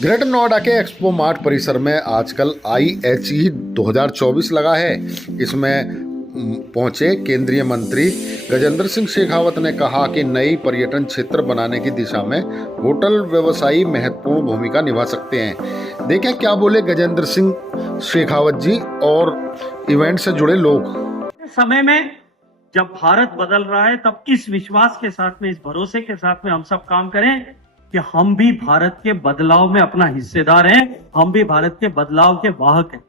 Greater Noida के expo mart परिसर में आजकल IHE 2024 लगा है। इसमें पहुंचे केंद्रीय मंत्री गजेंद्र सिंह शेखावत ने कहा कि नई पर्यटन क्षेत्र बनाने की दिशा में होटल व्यवसायी महत्वपूर्ण भूमिका निभा सकते हैं। देखें क्या बोले गजेंद्र सिंह शेखावत जी और इवेंट से जुड़े लोग। समय में जब भारत बदल रहा है तब इस विश्वास के साथ में, इस भरोसे के साथ में हम सब काम करें कि हम भी भारत के बदलाव में अपना हिस्सेदार हैं, हम भी भारत के बदलाव के वाहक हैं।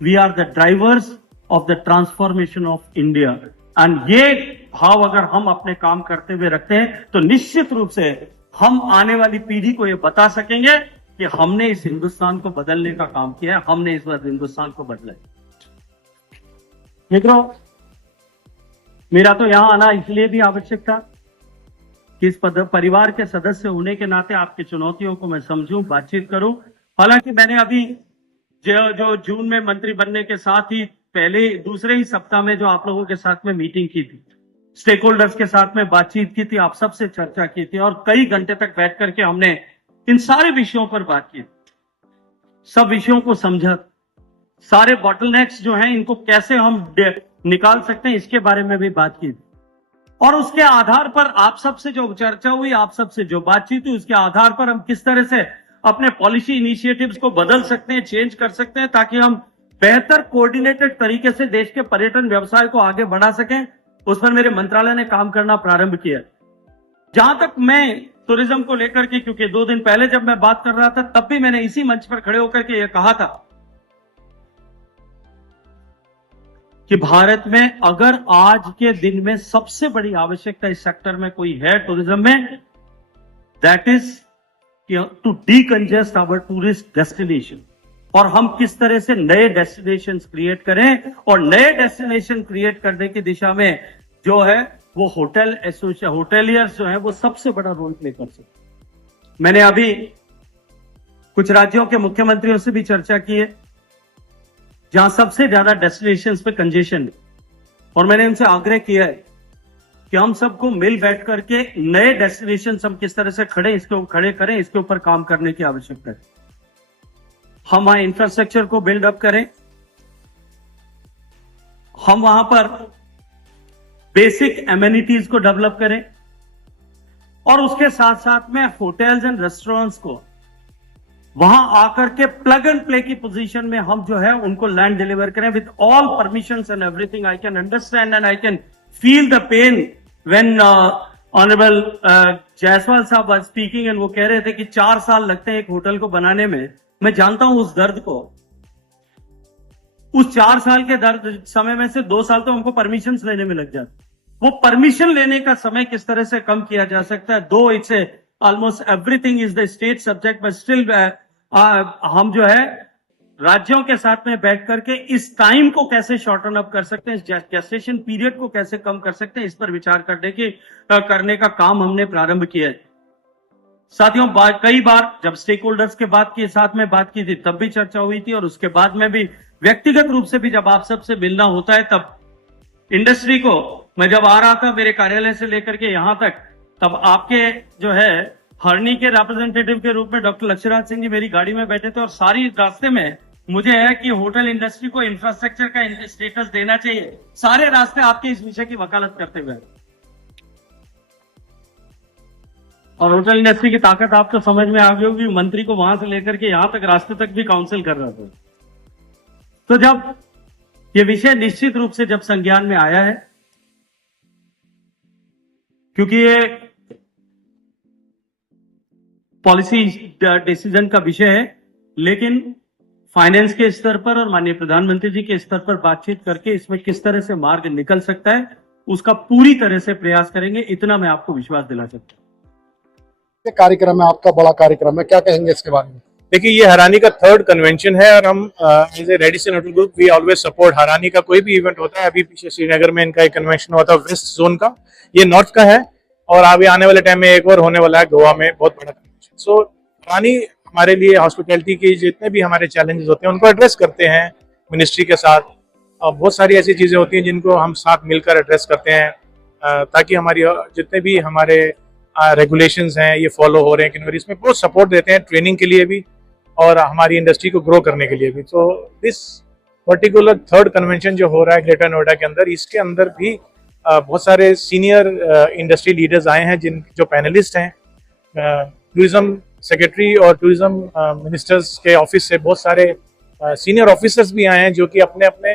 We are the drivers of the transformation of India. And ये भाव अगर हम अपने काम करते हुए रखते हैं तो निश्चित रूप से हम आने वाली पीढ़ी को ये बता सकेंगे कि हमने इस हिंदुस्तान को बदलने का काम किया है, हमने इस बार हिंदुस्तान को बदला है। मित्रों, मेरा तो यहां आना इसलिए भी आवश्यक था कि इस परिवार के सदस्य होने के नाते आपकी चुनौतियों को मैं समझूं, बातचीत करूं। हालांकि मैंने अभी जो जून में मंत्री बनने के साथ ही पहले दूसरे ही सप्ताह में जो आप लोगों के साथ में मीटिंग की थी, स्टेक होल्डर्स के साथ में बातचीत की थी, आप सबसे चर्चा की थी और कई घंटे तक बैठ करके हमने इन सारे विषयों पर बात की, सब विषयों को समझा, सारे बॉटलनेक्स जो हैं इनको कैसे हम निकाल सकते हैं इसके बारे में भी बात की। और उसके आधार पर आप सबसे जो चर्चा हुई, आप सबसे जो बातचीत हुई, उसके आधार पर हम किस तरह से अपने पॉलिसी इनिशिएटिव्स को बदल सकते हैं, चेंज कर सकते हैं, ताकि हम बेहतर कोऑर्डिनेटेड तरीके से देश के पर्यटन व्यवसाय को आगे बढ़ा सकें। उस पर मेरे मंत्रालय ने काम करना प्रारंभ किया। जहां तक मैं टूरिज्म को लेकर के, क्योंकि 2 दिन पहले जब मैं बात कर रहा था तब भी मैंने इसी मंच पर खड़े होकर के यह कहा था कि भारत में अगर आज के दिन में सबसे बड़ी आवश्यकता इस सेक्टर में कोई है टूरिज्म में, that is to decongest our tourist destination. और हम किस तरह से नए डेस्टिनेशन क्रिएट करें, और नए डेस्टिनेशन क्रिएट करने की दिशा में जो है वो होटल एसोसिएशन, होटेलियर्स जो है वो सबसे बड़ा रोल प्ले कर सकते। मैंने अभी कुछ राज्यों के मुख्यमंत्रियों से भी चर्चा की है जहां सबसे ज्यादा डेस्टिनेशंस पे कंजेशन है, और मैंने उनसे आग्रह किया है कि हम सबको मिल बैठ करके नए डेस्टिनेशंस हम किस तरह से खड़े करें, इसके ऊपर काम करने की आवश्यकता है। हम वहां इंफ्रास्ट्रक्चर को बिल्डअप करें, हम वहां पर बेसिक एमिनिटीज को डेवलप करें, और उसके साथ साथ में होटल्स एंड रेस्टोरेंट्स को वहां आकर के प्लग एंड प्ले की पोजीशन में हम जो है उनको लैंड डिलीवर करें with all permissions and everything. I can understand and I can feel the pain when honourable Jaiswal साहब वाज स्पीकिंग एंड वो कह रहे थे कि 4 साल लगते हैं एक होटल को बनाने में। मैं जानता हूं उस दर्द को। उस 4 साल के दर्द समय में से 2 साल तो हमको परमिशंस लेने में लग जाते। वो परमिशन लेने का समय किस तरह से कम किया जा सकता है, दो it's almost everything is the state subject, but still हम जो है राज्यों के साथ में बैठ करके इस टाइम को कैसे शॉर्टन अप कर सकते हैं, इस जेस्टेशन पीरियड को कैसे कम कर सकते हैं, इस पर विचार करने का काम हमने प्रारंभ किया है। साथियों, कई बार जब स्टेक होल्डर्स के साथ में बात की थी तब भी चर्चा हुई थी, और उसके बाद में भी व्यक्तिगत रूप से भी जब आप सबसे मिलना होता है तब इंडस्ट्री को, मैं जब आ रहा था मेरे कार्यालय से लेकर के यहां तक, तब आपके जो है हरनी के रिप्रेजेंटेटिव के रूप में डॉक्टर लक्ष्यराज सिंह जी मेरी गाड़ी में बैठे थे, और सारी रास्ते में मुझे है कि होटल इंडस्ट्री को इंफ्रास्ट्रक्चर का स्टेटस देना चाहिए। सारे रास्ते आपके इस विषय की वकालत करते हुए, और होटल इंडस्ट्री की ताकत आपको समझ में आ गई होगी। मंत्री को वहां से लेकर के यहां तक रास्ते तक भी काउंसिल कर रहा था। तो जब ये विषय निश्चित रूप से जब संज्ञान में आया है, क्योंकि ये पॉलिसी डिसीजन का विषय है, लेकिन फाइनेंस के स्तर पर और माननीय प्रधानमंत्री जी के स्तर पर बातचीत करके इसमें किस तरह से मार्ग निकल सकता है उसका पूरी तरह से प्रयास करेंगे, इतना मैं आपको विश्वास दिला सकता हूं। ये कार्यक्रम है, आपका बड़ा कार्यक्रम है, क्या कहेंगे इसके बारे में? देखिए, ये हरानी का 3rd कन्वेंशन है, और हम as a Radisson hotel group we always support हरानी का कोई भी इवेंट होता है। अभी पीछे श्रीनगर में इनका एक कन्वेंशन हुआ था वेस्ट जोन का, ये नॉर्थ का है, और अभी आने वाले टाइम में एक और होने वाला है गोवा में, बहुत बड़ा कन्वेंशन। सो हरानी हमारे लिए हॉस्पिटैलिटी के जितने भी हमारे चैलेंजेस होते हैं उनको एड्रेस करते हैं मिनिस्ट्री के साथ, और बहुत सारी ऐसी चीजें होती हैं जिनको हम साथ मिलकर एड्रेस करते हैं, ताकि हमारी जितने भी हमारे रेगुलेशंस हैं ये फॉलो हो रहे हैं कि नहीं, इसमें बहुत सपोर्ट देते हैं ट्रेनिंग के लिए भी, और हमारी इंडस्ट्री को ग्रो करने के लिए भी। तो दिस पर्टिकुलर थर्ड कन्वेंशन जो हो रहा है ग्रेटर नोएडा के अंदर, इसके अंदर भी बहुत सारे सीनियर इंडस्ट्री लीडर्स आए हैं, जिन जो पैनलिस्ट हैं। टूरिज्म सेक्रेटरी और टूरिज्म मिनिस्टर्स के ऑफिस से बहुत सारे सीनियर ऑफिसर्स भी आए हैं, जो कि अपने अपने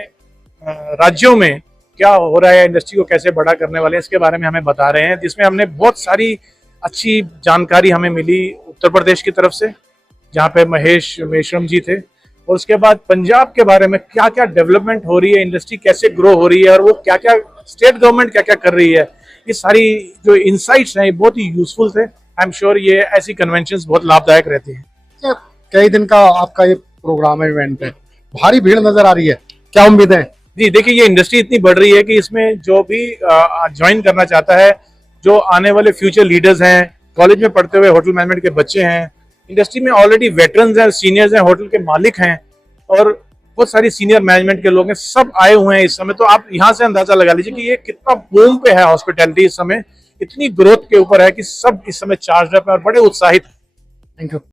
राज्यों में क्या हो रहा है, इंडस्ट्री को कैसे बड़ा करने वाले हैं, इसके बारे में हमें बता रहे हैं। जिसमें हमने बहुत सारी अच्छी जानकारी हमें मिली उत्तर प्रदेश की तरफ से, जहाँ पे महेश मेश्रम जी थे, और उसके बाद पंजाब के बारे में क्या क्या डेवलपमेंट हो रही है, इंडस्ट्री कैसे ग्रो हो रही है, और वो क्या क्या स्टेट गवर्नमेंट क्या क्या कर रही है। ये सारी जो इंसाइट्स हैं बहुत ही यूजफुल थे। आई एम श्योर ये ऐसी कन्वेंशंस बहुत लाभदायक रहती हैं। कई दिन का आपका ये प्रोग्राम है, इवेंट है, भारी भीड़ नजर आ रही है, क्या उम्मीद है? जी देखिए, ये इंडस्ट्री इतनी बढ़ रही है कि इसमें जो भी ज्वाइन करना चाहता है, जो आने वाले फ्यूचर लीडर्स हैं, कॉलेज में पढ़ते हुए होटल मैनेजमेंट के बच्चे हैं, इंडस्ट्री में ऑलरेडी वेटरन्स हैं, सीनियर्स हैं, होटल के मालिक हैं, और बहुत सारी सीनियर मैनेजमेंट के लोग हैं, सब आए हुए हैं इस समय। तो आप यहाँ से अंदाजा लगा लीजिए कि ये कितना बूम पे है हॉस्पिटैलिटी इस समय, इतनी ग्रोथ के ऊपर है कि सब इस समय चार्ज अप है और बड़े उत्साहित। Thank you.